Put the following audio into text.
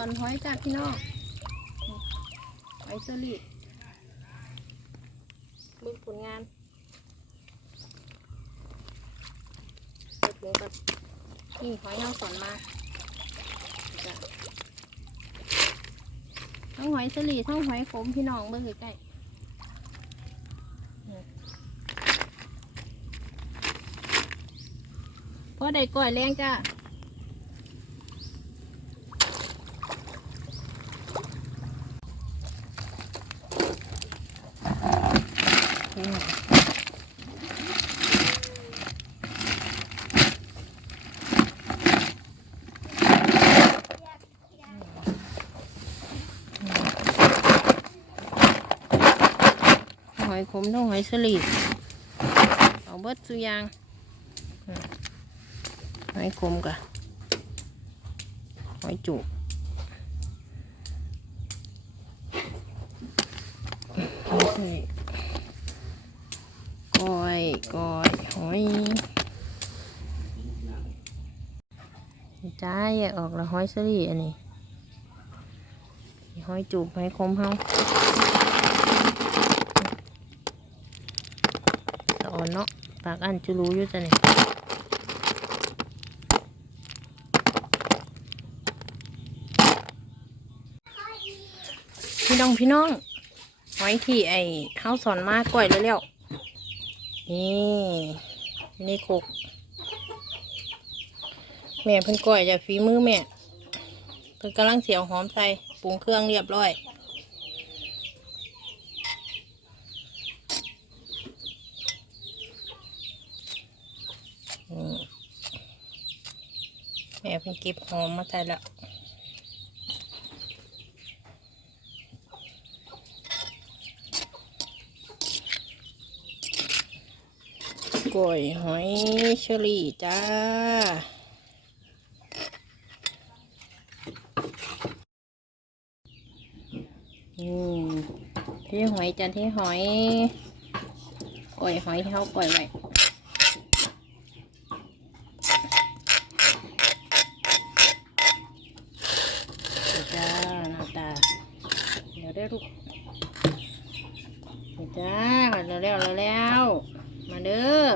ตอนห้อยจ้าพี่น้องหอยเชอรี่บึกผลงานเปิดถุงกับนี่หอยนางสอนมาทั้งหอยเชอรี่ทั้งหอยขมพี่น้องเบิ่งใกล้พอได้ก้อยแรงจ้า หอยขมต้องหอยสลีดเอาเบิดสุยางหอยขมกะหอยจุกหอยสิกลอยก้อยหอยจ้าแยกออกล้วหอยสลีดอันนี้หอยจุกหอยขมเฮา ตะ อ่อนเนาะปากอันจะรู้อยู่จ้ะนี่พี่น้องพี่น้องหอยที่ไอ้เฮาสอนมากก่อยแล้วแล้วนี่นี่โคกแม่เพิ่นก่อยจากฝีมือแม่เพิ่นกำลังเสียวหอมใส่ปรุงเครื่องเรียบร้อย อืมแม่เพิ่งเก็บหอมมาใส่ล้วกล้วยหอยเชอรี่จ้าอืมที่หอยจ้ะที่หอยกล้วยหอยที่เขากล้วยไว้ จ้าหน้าตา เดี๋ยวได้ลูกนี่จ้าเร็วๆเร็วมาเด้อ